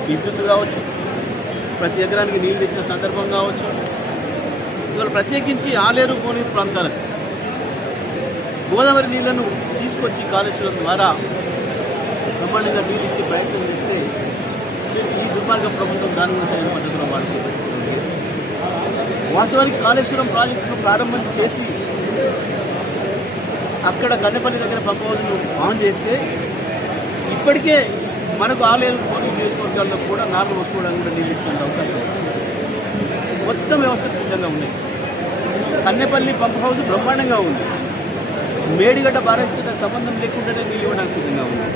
విద్యుత్ కావచ్చు, ప్రతి ఎకరానికి నీళ్ళు ఇచ్చిన సందర్భం కావచ్చు. ఇవాళ ప్రత్యేకించి ఆలేరు కోనేరు ప్రాంతాలకు గోదావరి నీళ్లను తీసుకొచ్చి కాళేశ్వరం ద్వారా బ్రహ్మాండంగా నీళ్ళు ఇచ్చే ప్రయత్నం చేస్తే ఈ దుర్మార్గ ప్రభుత్వం దాని గురించి సరైన పద్ధతిలో వాడుతుంది. వాస్తవానికి కాళేశ్వరం ప్రాజెక్టును ప్రారంభం చేసి అక్కడ గండపల్లి దగ్గర పంప్ హౌస్ను ఆన్ చేస్తే ఇప్పటికే మనకు ఆలేరు కోనేరు నియోజకవర్గాల్లో కూడా నార్లు వసుకోవడానికి కూడా నీళ్ళు ఇచ్చే అవకాశం మొత్తం వ్యవస్థలు సిద్ధంగా ఉన్నాయి. కన్నెపల్లి పంప్ హౌస్ బ్రహ్మాండంగా ఉంది. మేడిగడ్డ బారేస్తే సంబంధం లేకుండానే నీళ్ళు ఇవ్వడానికి సిద్ధంగా ఉంది.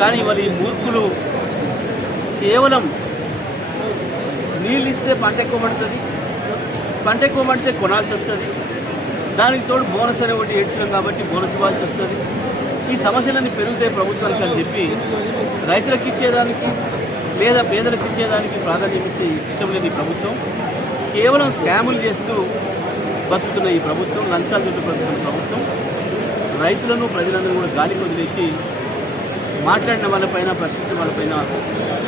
కానీ ఇవాళ ఈ మూర్ఖులు కేవలం నీళ్ళు ఇస్తే పంట ఎక్కువ పడుతుంది, పంట ఎక్కువ పడితే కొనాల్సి వస్తుంది, దానికి తోడు బోనస్ అనే ఒకటి ఏడ్చినాం కాబట్టి బోనస్ ఇవ్వాల్సి వస్తుంది. ఈ సమస్యలన్నీ పెరుగుతాయి ప్రభుత్వానికి అని చెప్పి రైతులకు ఇచ్చేదానికి లేదా పేదలకు ఇచ్చేదానికి ప్రాధాన్యం ఇచ్చే ఇష్టం లేని ప్రభుత్వం, కేవలం స్కాములు చేస్తూ బతుకుతున్న ఈ ప్రభుత్వం, లంచాలు చుట్టూ బతుకుతున్న ప్రభుత్వం రైతులను ప్రజలందరూ కూడా గాలికి వదిలేసి మాట్లాడిన వాళ్ళపైన, ప్రశ్నించిన వాళ్ళపైన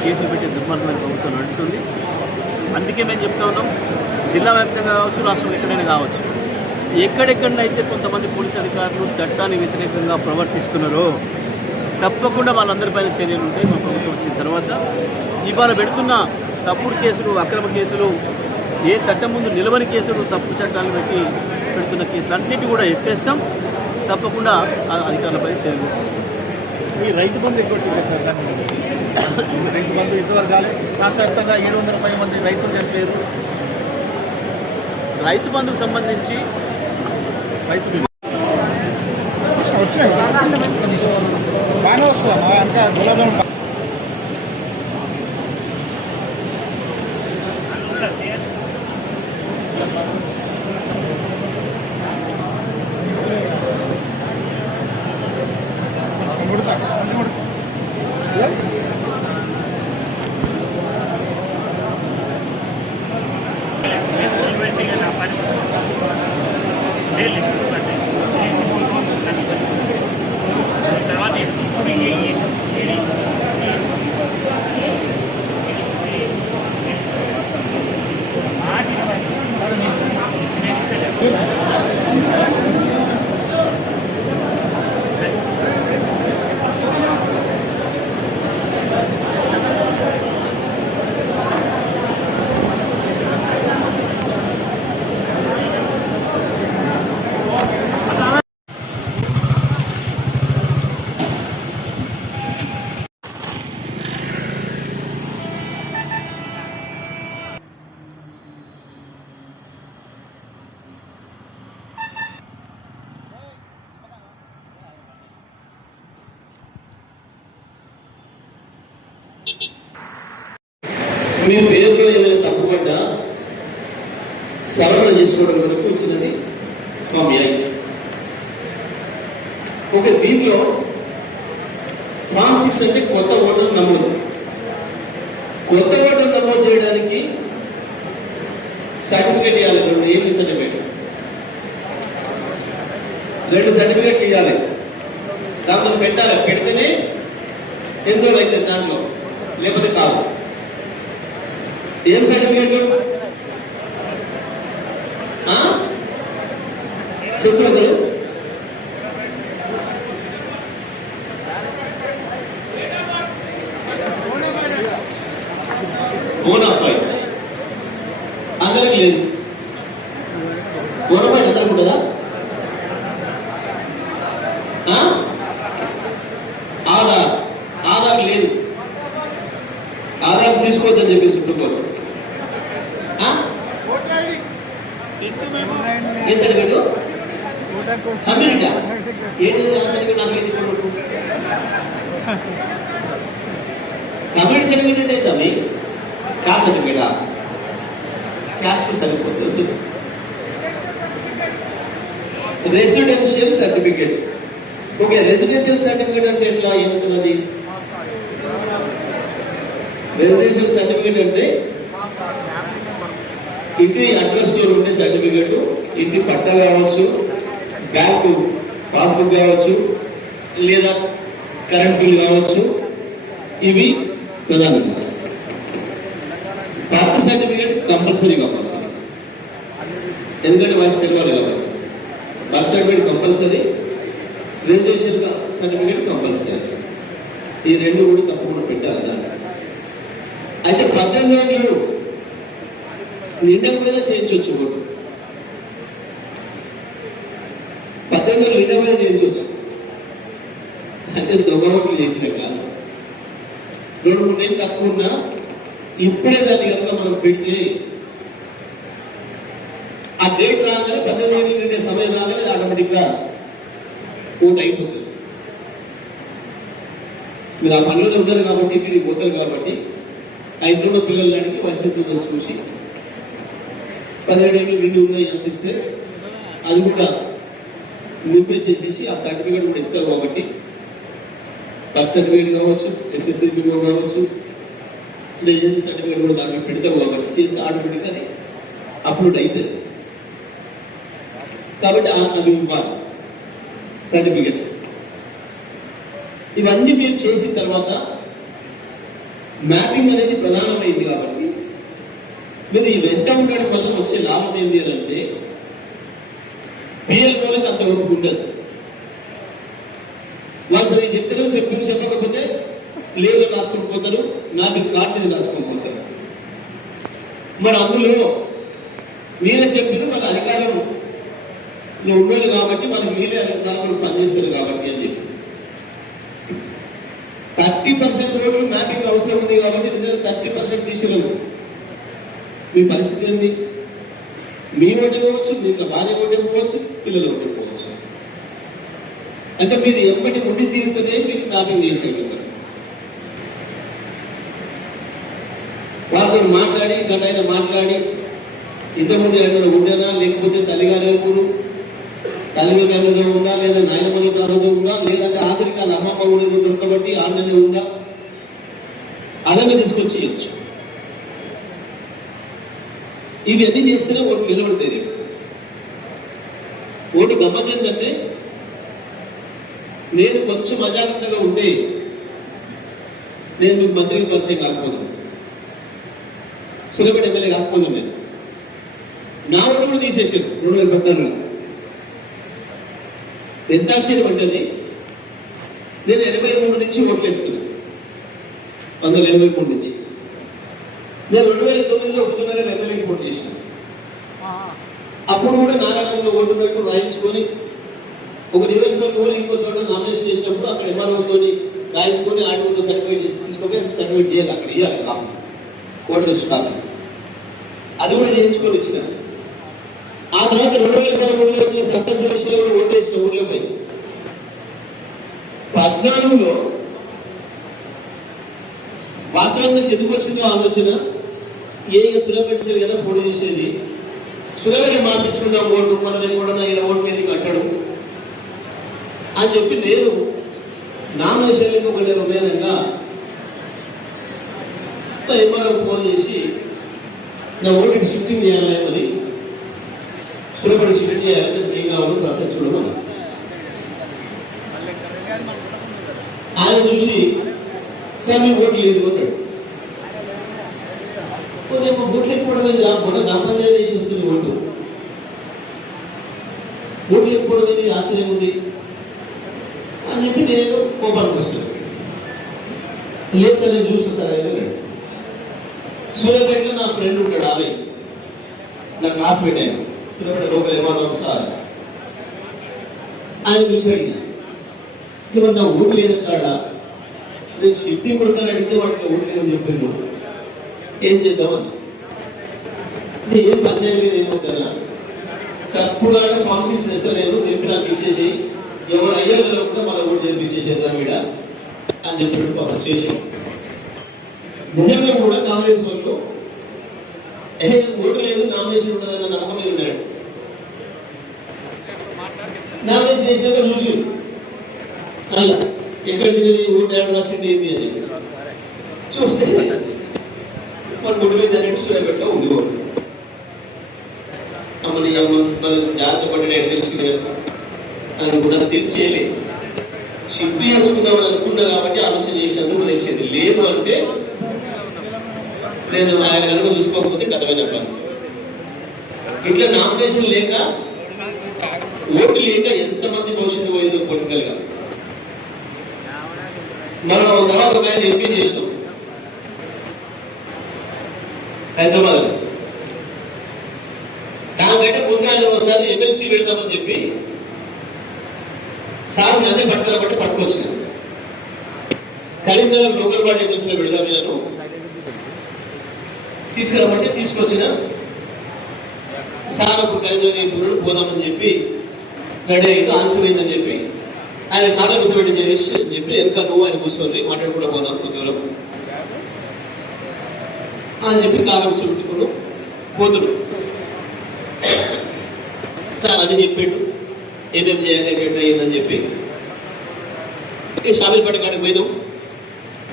కేసులు పెట్టే దుర్మార్గమైన ప్రభుత్వం నడుస్తుంది. అందుకే మేము చెప్తా ఉన్నాం, జిల్లా వ్యాప్తంగా కావచ్చు, రాష్ట్రంలో ఎక్కడైనా కావచ్చు, ఎక్కడెక్కడైతే కొంతమంది పోలీసు అధికారులు చట్టాన్ని వ్యతిరేకంగా ప్రవర్తిస్తున్నారో తప్పకుండా వాళ్ళందరిపైన చర్యలు ఉంటాయి. మా ప్రభుత్వం వచ్చిన తర్వాత ఇవాళ పెడుతున్న తప్పుడు కేసులు, అక్రమ కేసులు, ఏ చట్టం ముందు నిలవని కేసులు, తప్పుడు చట్టాలు పెట్టి పెడుతున్న కేసులు అన్నిటి కూడా ఎత్తేస్తాం. తప్పకుండా అధికారులపై చర్యలు తీసుకుంటాం. ఈ రైతు బంధు ఎక్కువ రైతు బంధు ఇంతవరకు కాదు. రాష్ట్ర వ్యాప్తంగా 700 మంది రైతులు చనిపోయారు. రైతు బంధుకు సంబంధించి రైతు వచ్చాయి బాగానే వస్తుందా ఇంకా గులాబం మీ పేరులో ఏదైనా తప్పుపడ్డా సవరణ చేసుకోవడం వరకు వచ్చినది మా వ్యాఖ్య. ఓకే, దీంట్లో ఫామ్ 6 అంటే కొత్త ఓటర్లు నమోదు. కొత్త ఓటర్లు నమోదు చేయడానికి సర్టిఫికేట్ ఇవ్వాలి. ఏమి సర్టిఫికేట్? 2 సర్టిఫికేట్ ఇవ్వాలి. దాంట్లో పెట్టాలి. పెడితేనే ఎన్రోల్ అయితే దాంట్లో, లేకపోతే కాదు. ఏం సర్టిఫికేట్? చెప్పు. ఉంటుందా? ఆధార్ లేదు, ఆధార్ తీసుకోవద్దని చెప్పి సుప్రీంకోర్టు. ఏ సర్టిఫికేట్? కమ్యూనిటీ ఏంటి సర్టిఫికేట్? నాకు ఏది కమ్యూనిటీ సర్టిఫికేట్ అయితే అవి క్యాస్ట్ సర్టిఫికేటా? క్యాస్ట్ సరిపోతుంది. Residential certificate. Okay, residential certificate అంటే ఎట్లా ఏముంటుంది అది? రెసిడెన్షియల్ సర్టిఫికేట్ అంటే ఇంటి అడ్రస్ తో ఉండే సర్టిఫికేట్, ఇంటి పట్టా కావచ్చు, బ్యాంకు పాస్బుక్ కావచ్చు, లేదా కరెంట్ బిల్ కావచ్చు, ఇవి ప్రధానంగా. బర్త్ సర్టిఫికేట్ కంపల్సరీ కావాలి, ఎందుకంటే వయసు తెలియాలి కాబట్టి. Birth certificate compulsory, registration certificate compulsory. ఈ రెండు కూడా తప్పకుండా పెట్టాలి దాన్ని. అయితే 18 ఏళ్ళు నిండకపోయినా చేయించవచ్చు ఓటు. 18 ఏళ్ళు నిండకపోయినా చేయించవచ్చు, అంటే దొంగ ఓట్లు చేయించిన కాదు. 2-3 ఏళ్ళు తక్కువ ఉన్నా ఇప్పుడే దాన్ని కనుక మనం పెడితే ఆ డేట్ రాగానే 18 ఏళ్ళు నిండే సమయం రాగానే ఆటోమేటిక్గా ఓటు అయిపోతుంది. మీరు ఆ పనిలో ఉంటారు కాబట్టి, మీరు పోతారు కాబట్టి ఆ ఇంట్లో పిల్లలు అడిగి వయసు చూసి 17 ఏళ్ళు నిండి ఉన్నాయి అనిపిస్తే అది కూడా నింపేసేసి ఆ సర్టిఫికేట్ కూడా ఇస్తారు కాబట్టి, బర్త్ సర్టిఫికేట్ కావచ్చు, ఎస్ఎస్సీ బిలో కావచ్చు, లేజెండ్ సర్టిఫికేట్ కూడా దాంట్లో పెడతారు కాబట్టి చేస్తే ఆటోమేటిక్గా అది అప్లోడ్ అవుతుంది. కాబట్టి అది ఇవ్వాలి సర్టిఫికేట్. ఇవన్నీ మీరు చేసిన తర్వాత మ్యాపింగ్ అనేది ప్రధానమైంది కాబట్టి మీరు ఈ వెంట ఉండడం వల్ల వచ్చే లాభం ఏంటి అని అంటే పిఎల్ఓలకు అంత ఓపిక ఉండదు. వాళ్ళు సరే చెప్తారు, చెప్పకపోతే లేదు రాసుకొని పోతారు, నాకు కార్డు రాసుకొని పోతారు. మరి అందులో మీరే చెప్పారు మన అధికారం ఉండదు కాబట్టి మనకు మీరే అధికారంలో పనిచేస్తారు కాబట్టి అని చెప్పి 30% రోడ్లు మ్యాపింగ్ అవసరం ఉంది కాబట్టి నిజంగా 30% తీసేవాళ్ళు. మీ పరిస్థితి ఏంటి? మీ ఓటే పోవచ్చు, మీకు భార్య ఓటే పోవచ్చు, పిల్లలు ఓటే పోవచ్చు. అంటే మీరు ఎప్పటి ఉండి తీరుతూనే మీకు మ్యాపింగ్ చేసేవాళ్ళు. వాళ్ళతో మాట్లాడి గటైనా మాట్లాడి ఇంతకుముందు ఎక్కడ ఉండేనా, లేకపోతే తల్లిగారి ఊరు తల్లిగారిలో ఉందా, లేదా నాయనమ్మ గారిలో ఉందా, లేదంటే ఆఖరికి వాళ్ళ అమ్మమ్మ కూడా దొరకబట్టి ఆమెనే ఉందా, అదన్నీ తీసుకొచ్చి ఇవ్వచ్చు. ఇవన్నీ చేస్తేనే ఓటు నిలబడితే. ఓటు గమ్మత్ ఏంటంటే నేను కొంచెం అజాగ్రత్తగా ఉంటే నేను మీకు మంత్రికి పరిచయం కాకపోదు, సులభ ఎమ్మెల్యే కాకపోదు. నేను నా ఓటు కూడా తీసేసాను 2014. ఎంత ఆశ్చర్యం అంటే నేను 83 నుంచి ఓట్లు వేస్తున్నాను. 1983 నుంచి నేను 2009లో ఉపచున్నాను ఎమ్మెల్యేకి పోటీ చేసిన. అప్పుడు కూడా నారాయణలో ఓటు వైపు రాయించుకొని ఒక నియోజకవర్గంలో ఇంకో చోట నామినేషన్ చేసినప్పుడు అక్కడ ఎంఆర్ఓతో రాయించుకొని ఆడితో సర్టిఫికేట్ తీసుకొని సర్టిఫికేట్ చేయాలి, అక్కడ ఇవ్వాలి కాదు ఓటర్ లిస్ట్ కాదు. అది కూడా చేయించుకొని ఇచ్చిన. ఆ తర్వాత 2013లో వచ్చిన సర్పంచ్ ఎలక్షన్లో కూడా ఓటు వేసిన ఊళ్ళో పోయి 14లో వాస్తవంగా ఎందుకు వచ్చిందో ఆలోచన, సులభపరిచారు కదా పోటీ చేసేది, సులభంగా మార్పించుకుందాం ఓటు, మనల్ని కూడా ఇలా ఓటు మీద కట్టడం అని చెప్పి నేను నామినేషన్లకు వెళ్ళే ఉదయంగా ఎంఆర్ఓ ఫోన్ చేసి నా ఓటుకి షిఫ్టింగ్ చేయాలి మరి సులభడి షిఫ్టింగ్ చేయాలంటే ఏం కావాలి ప్రాసెస్ చూడమని. ఆయన చూసి సార్ మీ ఓటు లేదు అన్నాడు. రేపు ఓట్లు ఎక్కువడం అనేది రాకుండా గ్రామ పంచాయతీ వేసి వస్తుంది ఓటు. ఓట్లు ఎక్కువడం అనేది ఆశ్చర్యం ఉంది అని చెప్పి నేను కోపానికి వస్తాను. లేదు సార్ నేను చూస్తా సార్ అన్నాడు. సూర్యాపేటలో నా ఫ్రెండ్ ఉంటాడు, ఆమె నా క్లాస్మేట్, ఆయన సూర్యాపేట లోకల్ ఏమన్నా సార్ ఆయన చూసి అడిగిన ఇవాళ నా ఓటు లేదు కాడ నేను శక్తి కొడుతాను అడిగితే వాటికి ఓటు లేదని చెప్పాను ఏం చేద్దామని నేను ఏం పంచాయతీ లేదు ఏమవుతానా సప్పుడు ఫార్మసీస్ చేస్తా నేను చెప్పి నాకు ఇచ్చేసి ఎవరు అయ్యాలో కూడా మన ఓటు చేపించేసేద్దాం ఈడ అని చెప్పాడు పాపం చేసి నిజంగా కూడా కాంగ్రెస్ వాళ్ళు ఓటు లేదు నామినేషన్ ఉండదన్న నమ్మకం మీద ఉన్నాడు. నామినేషన్ చేసినాక చూసి అలా ఎక్కడికి ఓటు యాడ్ రాసింది ఏంటి అని చూస్తే మన ఓటు మీద అనేది చూడబెట్ట ఉండిపోదు. అమ్మని మన జాగ్రత్త పడిన తెలిసింది కదా అని కూడా తెలిసేయలే సిద్ధి చేసుకుందామని అనుకున్నా కాబట్టి ఆలోచన చేసినందుకు తెలిసేది లేదు అంటే నేను ఆయన కనుక చూసుకోకపోతే కథగా చెప్పాను. ఇట్లా నామినేషన్ లేక ఓటు లేక ఎంతమంది భవిష్యత్తు పోయిందో పొలిటికల్ గా. మనం తర్వాత ఒక ఆయన ఎంపీ చేసినాం హైదరాబాద్. దానికంటే ముందు ఆయన ఒకసారి ఎమ్మెల్సీ వెళ్దామని చెప్పి సార్ అదే పట్టుదల బట్టి పట్టుకొచ్చిన కరీంనగర్ లోకల్ బాడీ ఎమ్మెల్సీలో వెళ్దాం నేను తీసుకురామంటే తీసుకొచ్చిన సార్ అప్పుడు కరీంనగర్ పోదామని చెప్పి రెడీ అయింది ఆన్సర్ అయిందని చెప్పి ఆయన కాళ్ళ కూర్చోబెట్టి చేసి చెప్పి వెనక నువ్వు ఆయన కూర్చోండి మాట్లాడి కూడా పోదాం కొద్దిగా అని చెప్పి కాళ్ళ కూర్చోబెట్టుకున్నాడు పోతుడు. సార్ అది చెప్పాడు ఏమేమి చేయాలి అయిందని చెప్పి షామిల్పేట కాడికి పోయినాం.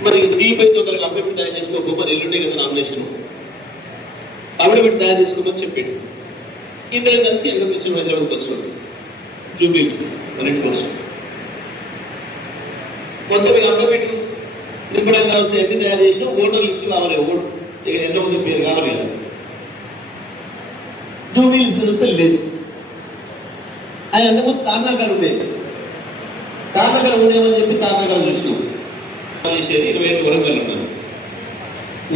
మరి దీపై తొందరగా అభ్యర్థి తయారు చేసుకోకపోతే ఎల్లుండే కదా నామినేషన్ అభ్యర్థి తయారు చేసుకోమని చెప్పాడు. ఇద్దరం కలిసి ఎక్కడ నుంచి హైదరాబాద్కి వచ్చాడు జూబ్లీస్ 2% మొత్తం మీకు అభ్యర్థి నింపడం కావాల్సిన ఎన్ని తయారు చేసినా ఓటర్ లిస్టు కావాలి. ఓటు ఇక్కడ ఎంత ఉందో పేరు కావాలి కదా. జూబ్లీస్ చూస్తే లేదు. ఆయన అంతకుముందు తార్నాకాలు ఉండేది. తార్నాకాలు ఉండేమని చెప్పి తార్నాకాలు చూసినాం. 20 వరంగల్ ఉన్నాను.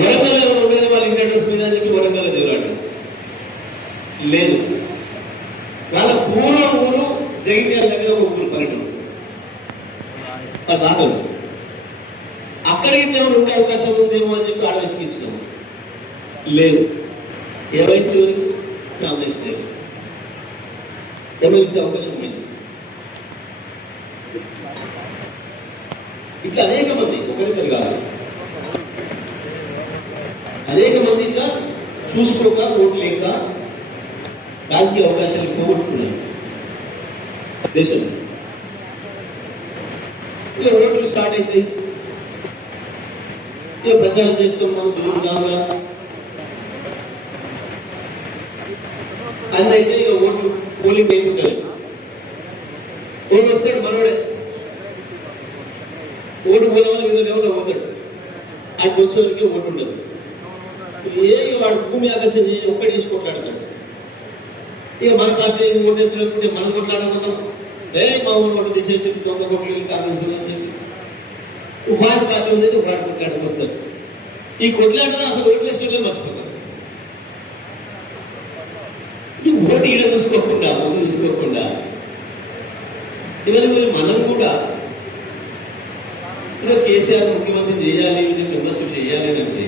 వరంగల్ ఉండేది వాళ్ళ ఇంటి అడ్రస్ మీద అని చెప్పి వరంగల్ దిగాడు లేదు. వాళ్ళ పూర్వ ఊరు జగిత్యాల దగ్గర ఒక ఊరు పర్యటన దాదాపు అక్కడికి మేము ఉండే అవకాశం ఉందేమో అని చెప్పి ఆడ వెతికించినాం లేదు. ఏమైతే నామినేషన్ లేదు. ఎమ్మెల్సీ అవకాశం పోయింది. ఇట్లా అనేక మంది ఒకరిద్దరు కాదు అనేక మంది ఇట్లా చూసుకోక ఓటు లేక రాజకీయ అవకాశాలు పోగొట్టుకున్నారు దేశంలో. ఇలా ఓట్లు స్టార్ట్ అవుతాయి. ఇక ప్రచారం చేస్తాం మనం దూరంగా అన్నీ అయితే ఇక ఓట్లు పోలింగ్ అయిపోతారు. ఓటు వస్తాడు మనోడే ఓటు పోదామని మీద ఎవరో పోతాడు. అది వచ్చేవరకు ఓటు ఉండదు. వాడు భూమి ఆకర్షణ ఒక్కటి తీసి కొట్లాడతాడు. ఇక మన పార్టీ ఓటేసినప్పుడు మనం కొట్లాడడం మా ఊరు ఓటు తీసేసి దొంగ కొట్లు కాంగ్రెస్ అని చెప్పి వాడి పార్టీ ఉండేది వాడి కొట్లాడడం వస్తారు. ఈ కొట్లాడడం అసలు ఓటు వేసుకోవడం మర్చిపోతారు. ఓటు ఈడ చూసుకోకుండా ఓటు చూసుకోకుండా ఇవన్నీ మనం కూడా కేసీఆర్ ముఖ్యమంత్రి చేయాలి విమర్శలు చేయాలి అని అంటే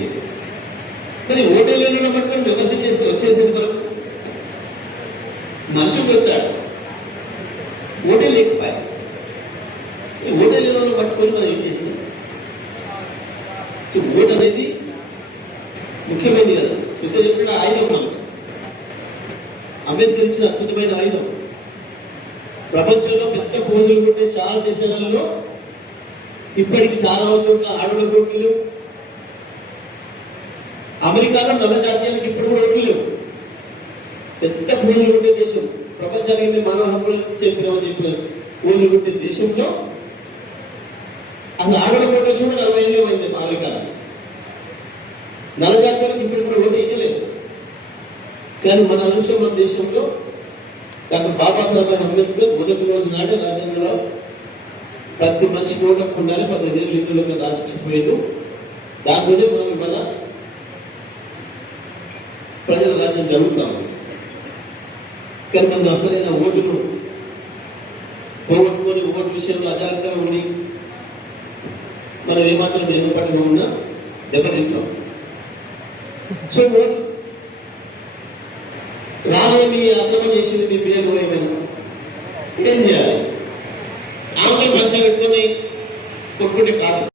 కానీ ఓటేలను పట్టుకొని విమర్శలు చేస్తే వచ్చేది మనకు మనుషులకు వచ్చాడు. ఓటే లేకపోయా ఓటేలను పట్టుకొని మనం ఏం చేస్తాం. ఓటు అనేది ముఖ్యమైనది కదా. పెద్ద చెప్పిన ఆయుధం మనకి అంబేద్కర్ ఇచ్చిన అద్భుతమైన ఆయుధం. ప్రపంచంలో పెద్ద ఫోజులు ఉంటే చాలా దేశాలలో ఇప్పటికి చాలా చోట్ల ఆడల ఓట్లు లేవు. అమెరికాలో నల్ల జాతీయాలకు ఇప్పుడు కూడా ఓట్లు లేవు. పెద్ద ఫోజులు ఉండే దేశం ప్రపంచానికి మానవ హక్కులు చెప్పినామని చెప్పినారు. ఫోజులు ఉండే దేశంలో అసలు ఆడల ఓట్లు చూడ 40 ఏళ్ళు అయింది. అమెరికాలో నల్ల జాతీయాలకు ఇప్పుడు కూడా ఓటు ఇవ్వలేదు. కానీ మన అనుసరం మన దేశంలో డాక్టర్ బాబాసాహెబ్ అంబేద్కర్ మొదటి రోజు నాడే రాజ్యాంగంలో ప్రతి మనిషికి ఓటు హక్కు ఉండాలి 15 ఏళ్ళు ఇంట్లో రాసిచ్చిపోయేది. దాంట్లోనే మనం మన ప్రజల రాజ్యం జరుగుతాము. కానీ మనం అసలైన ఓటును పోగొట్టు ఓటు విషయంలో అజాగ్రత్తగా ఉండి మనం ఏమాత్రం వెనుకబడిగా ఉన్నా దెబ్బతింటాం. సో రాలే మీ అర్థం చేసింది మీ పేరు కూడా ఏమైనా ఏం చేయాలి? ఆమె మంచిగా పెట్టుకొని కొట్టుకుంటే కాదు.